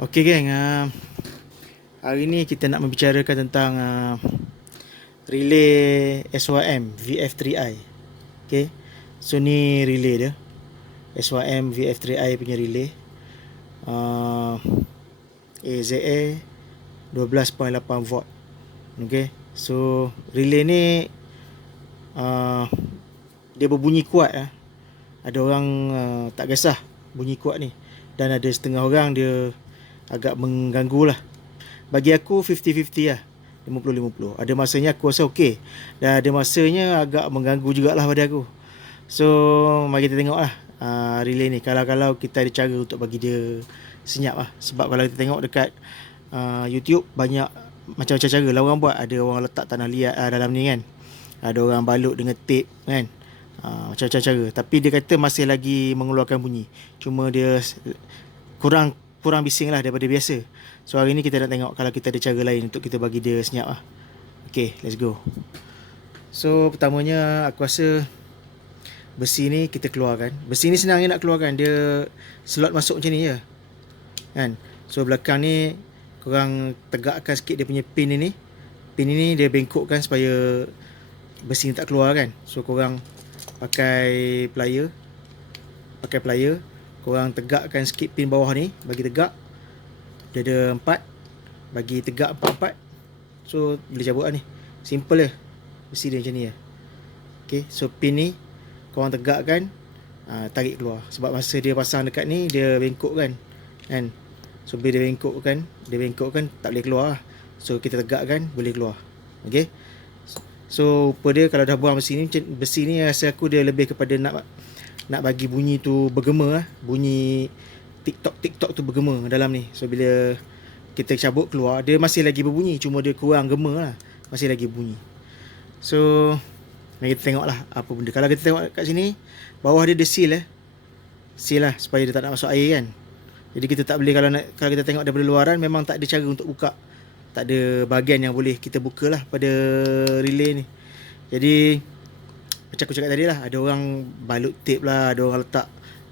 Okey geng, hari ni kita nak membicarakan tentang relay SYM VF3i. Okey. So ni relay dia. SYM VF3i punya relay. AZA 12.8 volt. Okey. So relay ni dia berbunyi kuat . Ada orang tak kisah bunyi kuat ni, dan ada setengah orang dia agak mengganggu lah. Bagi aku 50-50 lah, 50-50. Ada masanya aku rasa okey, dan ada masanya agak mengganggu jugalah pada aku. So mari kita tengok lah relay ni. Kalau kita ada cara untuk bagi dia senyap lah. Sebab kalau kita tengok dekat YouTube, banyak macam-macam cara lah orang buat. Ada orang letak tanah liat dalam ni kan, ada orang balut dengan tape kan, macam-macam cara. Tapi dia kata masih lagi mengeluarkan bunyi, cuma dia kurang bising lah daripada biasa. So hari ni kita nak tengok kalau kita ada cara lain untuk kita bagi dia senyap lah. Okay, let's go. So pertamanya aku rasa besi ni kita keluarkan. Besi ni senang je nak keluarkan, dia slot masuk macam ni je kan. So belakang ni korang tegakkan sikit dia punya pin ni. Pin ni dia bengkokkan supaya besi ni tak keluar kan. So korang pakai plier, korang tegakkan sikit pin bawah ni, bagi tegak. Dia ada 4, bagi tegak 4-4. So boleh cabut lah ni, simple je. Besi dia macam ni je. Okay, so pin ni korang tegakkan, tarik keluar. Sebab masa dia pasang dekat ni, dia bengkok kan. So bila dia bengkokkan tak boleh keluar lah. So kita tegakkan, boleh keluar. Okay. So rupa dia kalau dah buang besi ni rasa aku dia lebih kepada nak bagi bunyi tu bergema lah. Bunyi TikTok tu bergema dalam ni. So bila kita cabut keluar, dia masih lagi berbunyi, cuma dia kurang gema lah, masih lagi bunyi. So mari kita tengok lah apa benda. Kalau kita tengok kat sini, bawah dia seal lah supaya dia tak nak masuk air kan. Jadi kita tak boleh, kalau kita tengok daripada luaran, memang tak ada cara untuk buka. Tak ada bahagian yang boleh kita buka lah pada relay ni. Jadi macam aku cakap tadi lah, ada orang balut tape lah, ada orang letak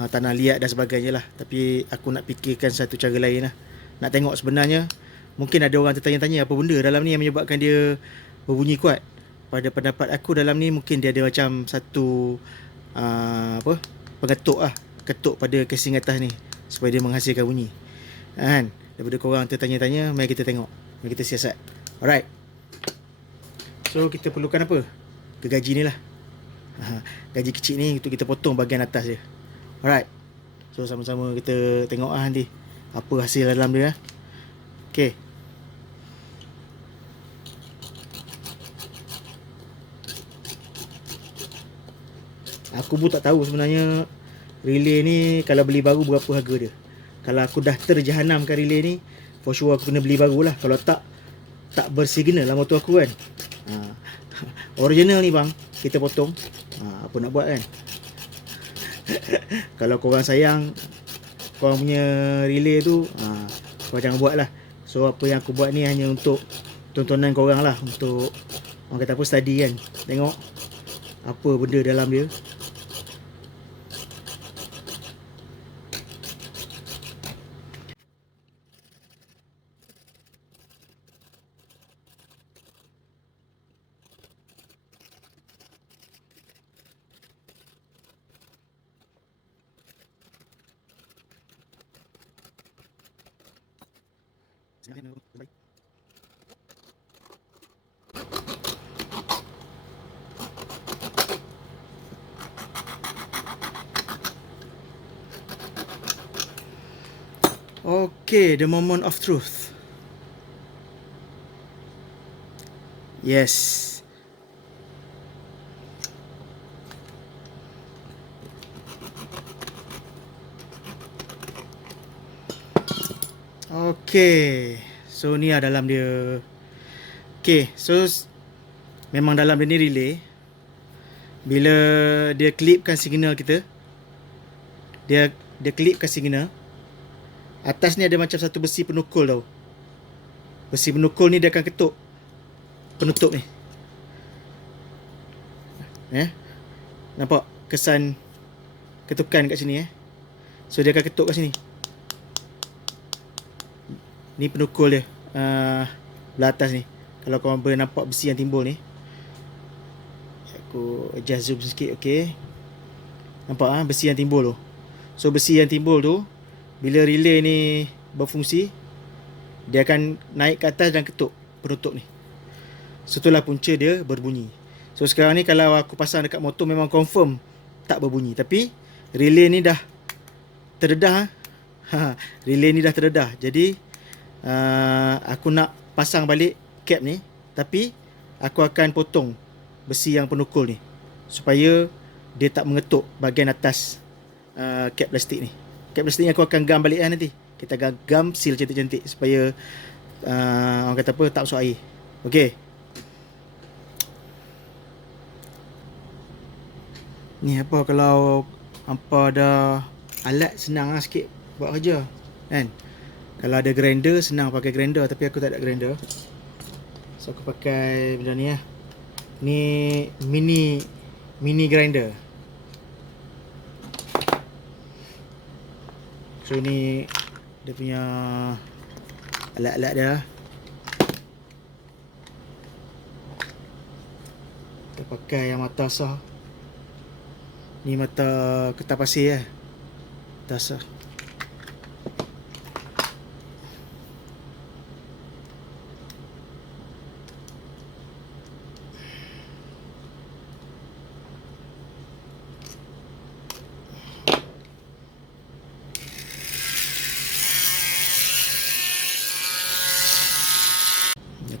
tanah liat dan sebagainya lah. Tapi aku nak fikirkan satu cara lain lah. Nak tengok sebenarnya, mungkin ada orang tertanya-tanya apa benda dalam ni yang menyebabkan dia berbunyi kuat. Pada pendapat aku, dalam ni mungkin dia ada macam satu pengetuk lah, ketuk pada casing atas ni supaya dia menghasilkan bunyi kan. Daripada korang tertanya-tanya, mari kita tengok, mari kita siasat. Alright, so kita perlukan apa? Gergaji ni lah. Gaji kecil ni untuk kita potong bahagian atas je. Alright, so sama-sama kita tengok lah nanti apa hasil dalam dia. Okay. Aku pun tak tahu sebenarnya relay ni kalau beli baru berapa harga dia. Kalau aku dah terjahanamkan relay ni, for sure aku kena beli baru lah. Kalau tak bersignal lah motor aku kan. Original ni bang, kita potong. Apa nak buat kan. Kalau korang sayang korang punya relay tu, korang jangan buat lah. So apa yang aku buat ni hanya untuk tontonan korang lah, untuk orang kata apa, study kan. Tengok apa benda dalam dia. Okay, the moment of truth. Yes. Okay, so ni lah dalam dia. Okay, so memang dalam dia ni relay. Bila dia klipkan signal kita, dia klipkan signal, atas ni ada macam satu besi penukul tau. Besi penukul ni dia akan ketuk penutup ni. Nampak kesan ketukan kat sini. So dia akan ketuk kat sini. Ni penukul dia belah atas ni. Kalau korang boleh nampak besi yang timbul ni. Aku adjust zoom sikit. Okay, nampak besi yang timbul tu. So besi yang timbul tu, bila relay ni berfungsi, dia akan naik ke atas dan ketuk penutup ni. So itulah punca dia berbunyi. So sekarang ni kalau aku pasang dekat motor memang confirm tak berbunyi. Tapi relay ni dah terdedah. Relay ni dah terdedah. Jadi aku nak pasang balik cap ni, tapi aku akan potong besi yang penukul ni supaya dia tak mengetuk bahagian atas cap plastik ni. Cap plastik ni aku akan gam balik nanti. Kita gam seal cantik-cantik supaya orang kata apa, tak masuk air. Okey. Ni apa, kalau hampa ada alat senang sikit buat kerja kan. Kalau ada grinder senang pakai grinder, tapi aku tak ada grinder. So aku pakai benda ni lah. Ni mini grinder. So ni dia punya alat-alat dia. Kita pakai yang mata sah. Ni mata kertas pasir lah. Kertas sah.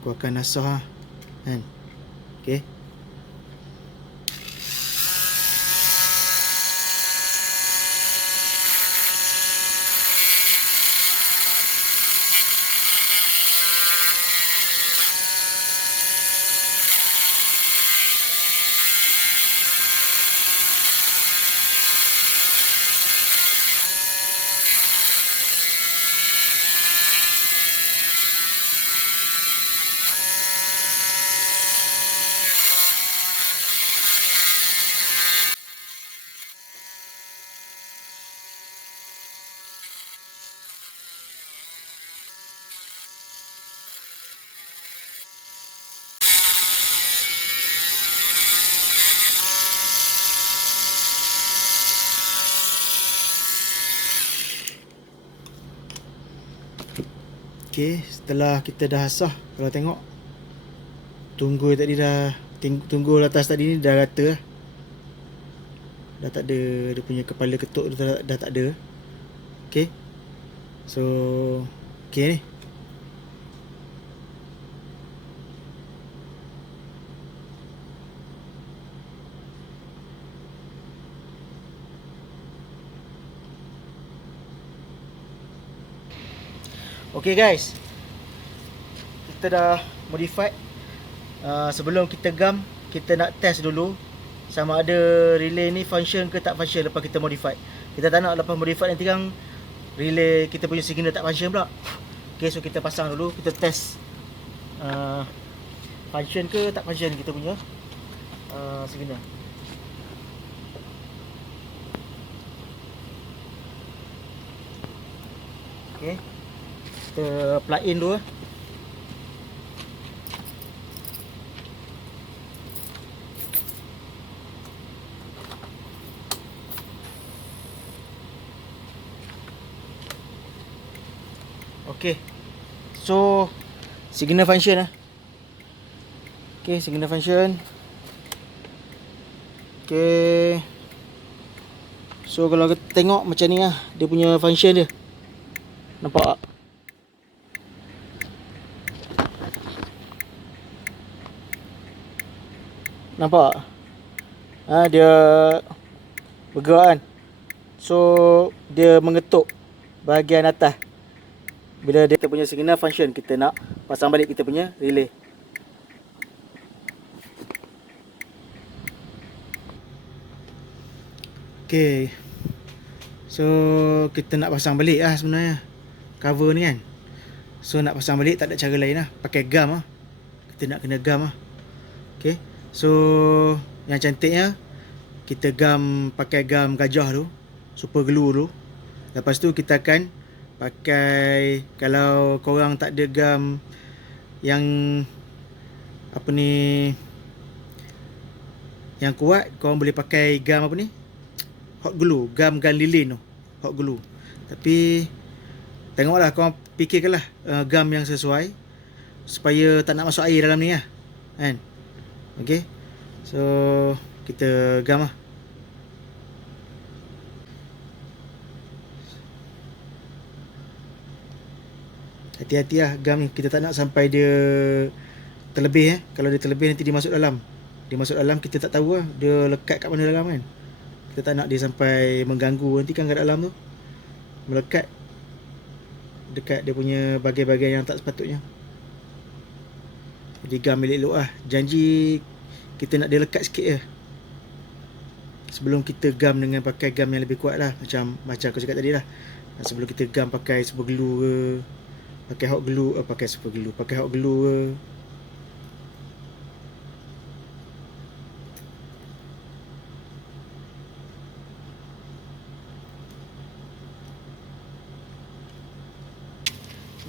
Aku akan asah kan. Okey. Okey, setelah kita dah asah, kalau tengok tunggu tadi dah tunggu atas tadi ni dah rata lah. Dah tak ada dia punya kepala ketuk dah tak ada. Okey. So okey ni. Okay guys, kita dah modified. Sebelum kita gam, kita nak test dulu sama ada relay ni function ke tak function lepas kita modified. Kita tak nak lepas modified nanti kan relay kita punya signal tak function pula. Okay, so kita pasang dulu, kita test function ke tak function kita punya signal. Okay, kita plug in dulu. Okay, so signal function lah. Okay, signal function. Okay, so kalau kita tengok macam ni lah dia punya function dia. Nampak tak? Nampak? Dia bergerak kan. So dia mengetuk bahagian atas. Bila dia punya signal function, kita nak pasang balik kita punya relay. Okay, so kita nak pasang balik lah sebenarnya cover ni kan. So nak pasang balik tak ada cara lain lah, pakai gam lah. Kita nak kena gam lah. Okay, so yang cantiknya kita gam pakai gam gajah tu, super glue tu. Lepas tu kita akan pakai, kalau korang tak ada gam yang apa ni, yang kuat, korang boleh pakai gam apa ni, hot glue, gam lilin tu, hot glue. Tapi tengoklah, korang fikirkanlah gam yang sesuai supaya tak nak masuk air dalam ni lah kan. Okay, so kita gam lah. Hati-hati lah gam ni, kita tak nak sampai dia terlebih Kalau dia terlebih nanti dia masuk dalam. Dia masuk dalam, kita tak tahu lah dia lekat kat mana dalam kan. Kita tak nak dia sampai mengganggu nanti kan kat dalam tu, melekat dekat dia punya bahagian-bahagian yang tak sepatutnya. Jadi gam elok-elok lah. Janji kita nak dia lekat sikit je sebelum kita gam dengan pakai gam yang lebih kuat lah. Macam aku cakap tadi lah, sebelum kita gam pakai super glue ke, pakai hot glue, pakai super glue, pakai hot glue ke.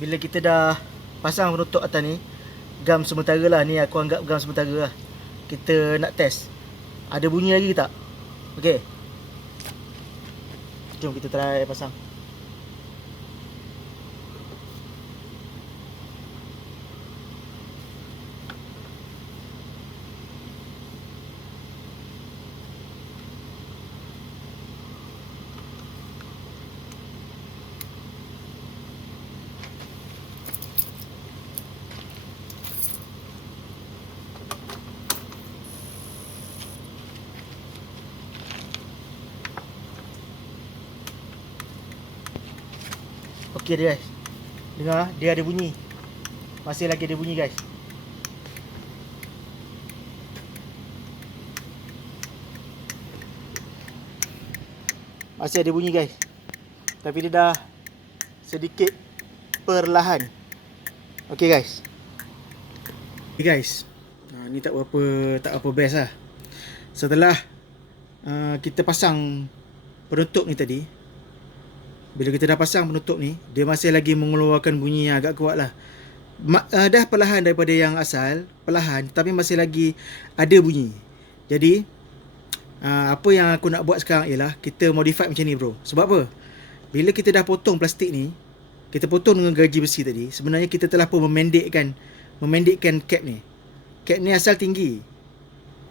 Bila kita dah pasang penutup atas ni, gam sementara lah ni, aku anggap gam sementara lah. Kita nak test ada bunyi lagi tak. Okay, jom kita try pasang. Okey dia guys, dengar dia ada bunyi, masih lagi ada bunyi guys. Masih ada bunyi guys, tapi dia dah sedikit perlahan. Okey guys, ni tak apa best lah. Setelah kita pasang penutup ni tadi, bila kita dah pasang penutup ni, dia masih lagi mengeluarkan bunyi yang agak kuat lah. Dah perlahan daripada yang asal, perlahan, tapi masih lagi ada bunyi. Jadi apa yang aku nak buat sekarang ialah kita modify macam ni bro. Sebab apa? Bila kita dah potong plastik ni, kita potong dengan gergaji besi tadi, sebenarnya kita telah pun memendekkan cap ni. Cap ni asal tinggi.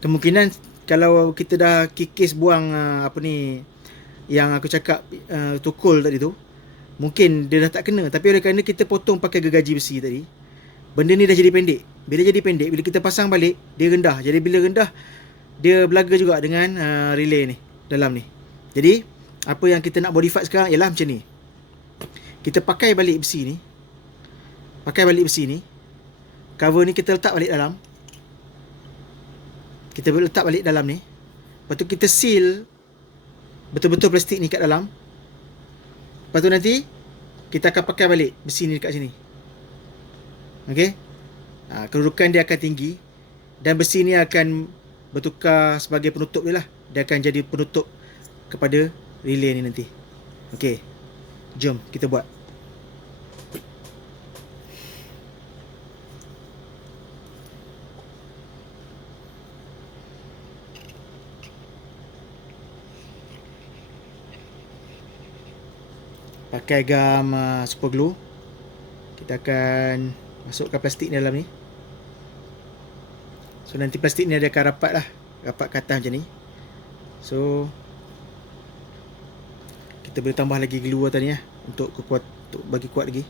Kemungkinan kalau kita dah kikis buang apa ni yang aku cakap tukul tadi tu, mungkin dia dah tak kena. Tapi oleh kerana kita potong pakai gergaji besi tadi, benda ni dah jadi pendek. Bila jadi pendek, bila kita pasang balik, dia rendah. Jadi bila rendah, dia belaga juga dengan relay ni dalam ni. Jadi apa yang kita nak modify sekarang ialah macam ni. Kita pakai balik besi ni, cover ni kita letak balik dalam. Kita letak balik dalam ni. Lepas tu kita seal betul-betul plastik ni kat dalam. Lepas tu nanti kita akan pakai balik besi ni dekat sini. Okey. Kedudukan dia akan tinggi dan besi ni akan bertukar sebagai penutup dia lah. Dia akan jadi penutup kepada relay ni nanti. Okey. Jom kita buat. Pakai gam super glue, kita akan masukkan plastik ni dalam ni. So nanti plastik ni dia akan rapat ke atas macam ni. So kita boleh tambah lagi glue atas ni untuk bagi kuat lagi.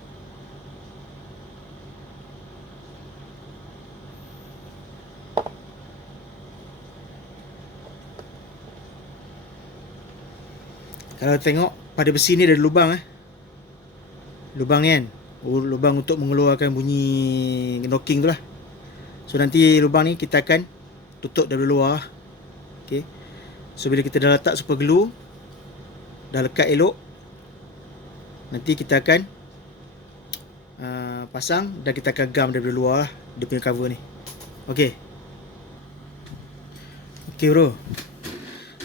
Kalau tengok pada besi ni ada lubang lubang ni kan, lubang untuk mengeluarkan bunyi knocking tu lah. So nanti lubang ni kita akan tutup dari luar. Okay. So bila kita dah letak super glue, dah lekat elok, nanti kita akan pasang dan kita akan gam dari luar dia punya cover ni. Okay. Okay bro,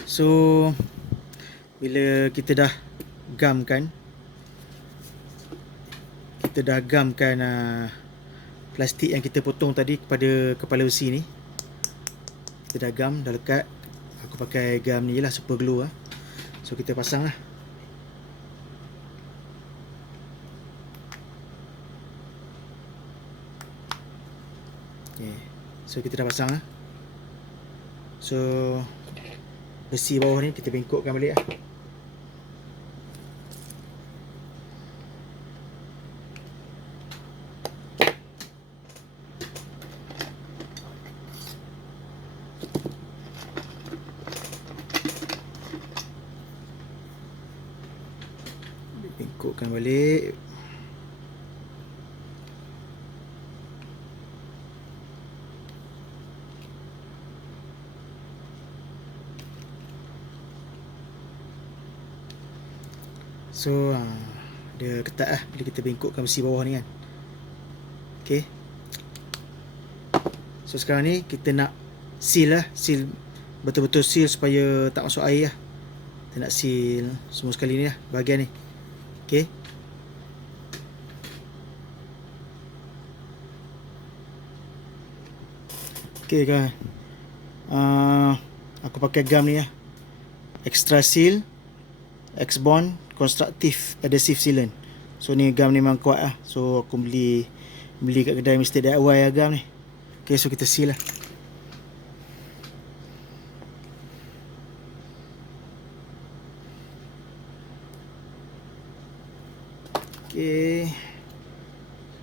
so bila kita dah gamkan, kita dah gamkan plastik yang kita potong tadi kepada kepala besi ni. Kita dah gam, dah lekat. Aku pakai gam ni je lah, super glue . So kita pasang lah. Okay. So kita dah pasang lah. So besi bawah ni kita bengkokkan balik lah. Bengkokkan balik. So dia ketat lah bila kita bengkokkan besi bawah ni kan. Okay. So sekarang ni kita nak seal lah. Seal, betul-betul seal supaya tak masuk air lah. Kita nak seal semua sekali ni lah, bahagian ni. Okay. Okay kan, aku pakai gam ni lah, Extra Seal X-Bond Constructive Adhesive Sealant. So ni gam ni memang kuat lah. So aku beli kat kedai Mr. DIY lah gam ni. Okay, so kita seal lah. Okay,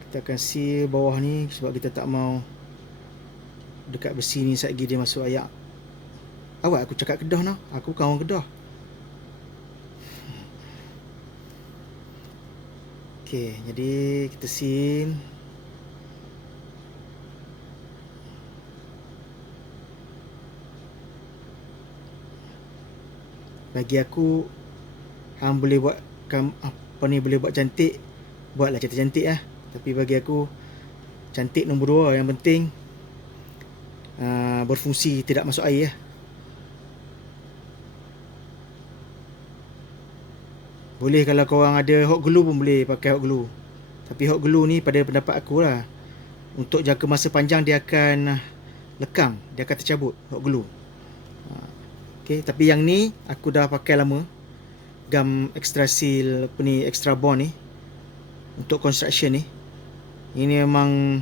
kita akan seal bawah ni sebab kita tak mau dekat besi ni satgi dia masuk ayak. Awak aku cakap Kedah noh, aku kawan Kedah. Okay, jadi kita seal. Bagi aku, hang boleh buat apa ni, boleh buat cantik, buatlah cantik-cantik lah. Tapi bagi aku, cantik nombor 2. Yang penting berfungsi, tidak masuk air lah. Boleh kalau korang ada hot glue pun boleh pakai hot glue. Tapi hot glue ni pada pendapat aku lah, untuk jangka masa panjang dia akan lekang, dia akan tercabut hot glue. Okay, tapi yang ni aku dah pakai lama, gam Extra Seal apa ni, Extra Bond ni, untuk construction ni. Ini memang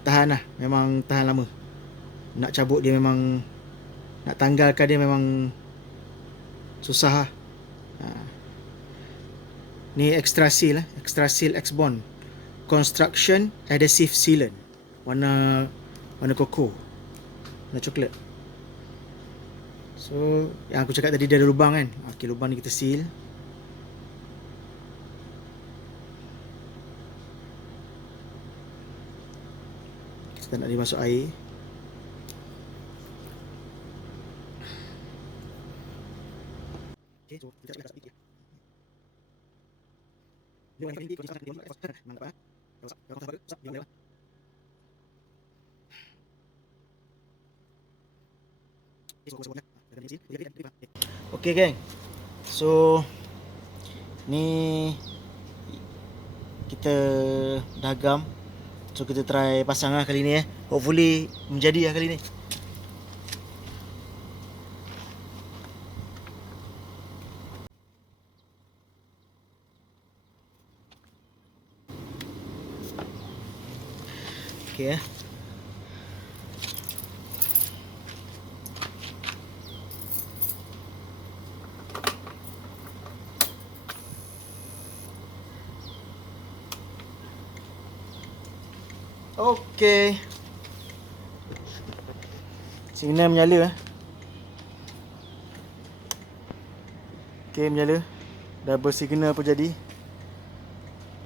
tahan lah, memang tahan lama. Nak cabut dia memang, nak tanggalkan dia memang susah lah. Ni Extra Seal lah, Extra Seal X-Bond Construction Adhesive Sealant, warna koko, warna coklat. So yang aku cakap tadi dia ada lubang kan. Okay, lubang ni kita seal. Kita nak dia masuk air. Okay, so kita cakap sikit. Dia warna ini kau jangan dia mantap ah. Kau tak usah dia lewat. Okay geng, so ni kita dah gam. So kita try pasang lah kali ni . Hopefully menjadi lah kali ni. Okay . Okey. Signal menyala . Okey, menyala. Double signal pun jadi.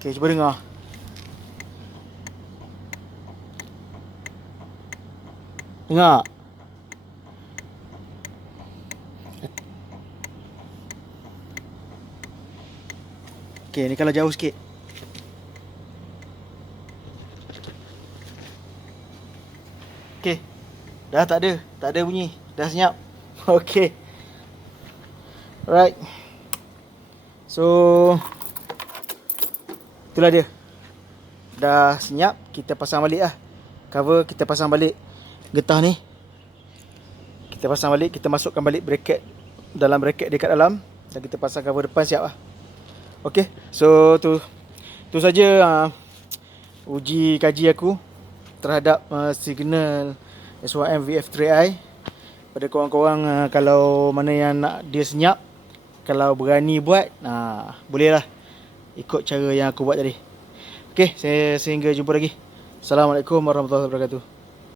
Okey, cuba dengar. Dengar. Okey, ni kalau jauh sikit. Okey. Dah tak ada bunyi. Dah senyap. Okey. Alright. So itulah dia. Dah senyap, kita pasang balik lah. Cover kita pasang balik. Getah ni kita pasang balik, kita masukkan balik bracket, dalam bracket dekat dalam, dan kita pasang cover depan, siap lah. Okay, so tu saja uji kaji aku terhadap signal SYM VF3i. Pada korang-korang kalau mana yang nak dia senyap, kalau berani buat, bolehlah ikut cara yang aku buat tadi. Okay, sehingga jumpa lagi. Assalamualaikum warahmatullahi wabarakatuh.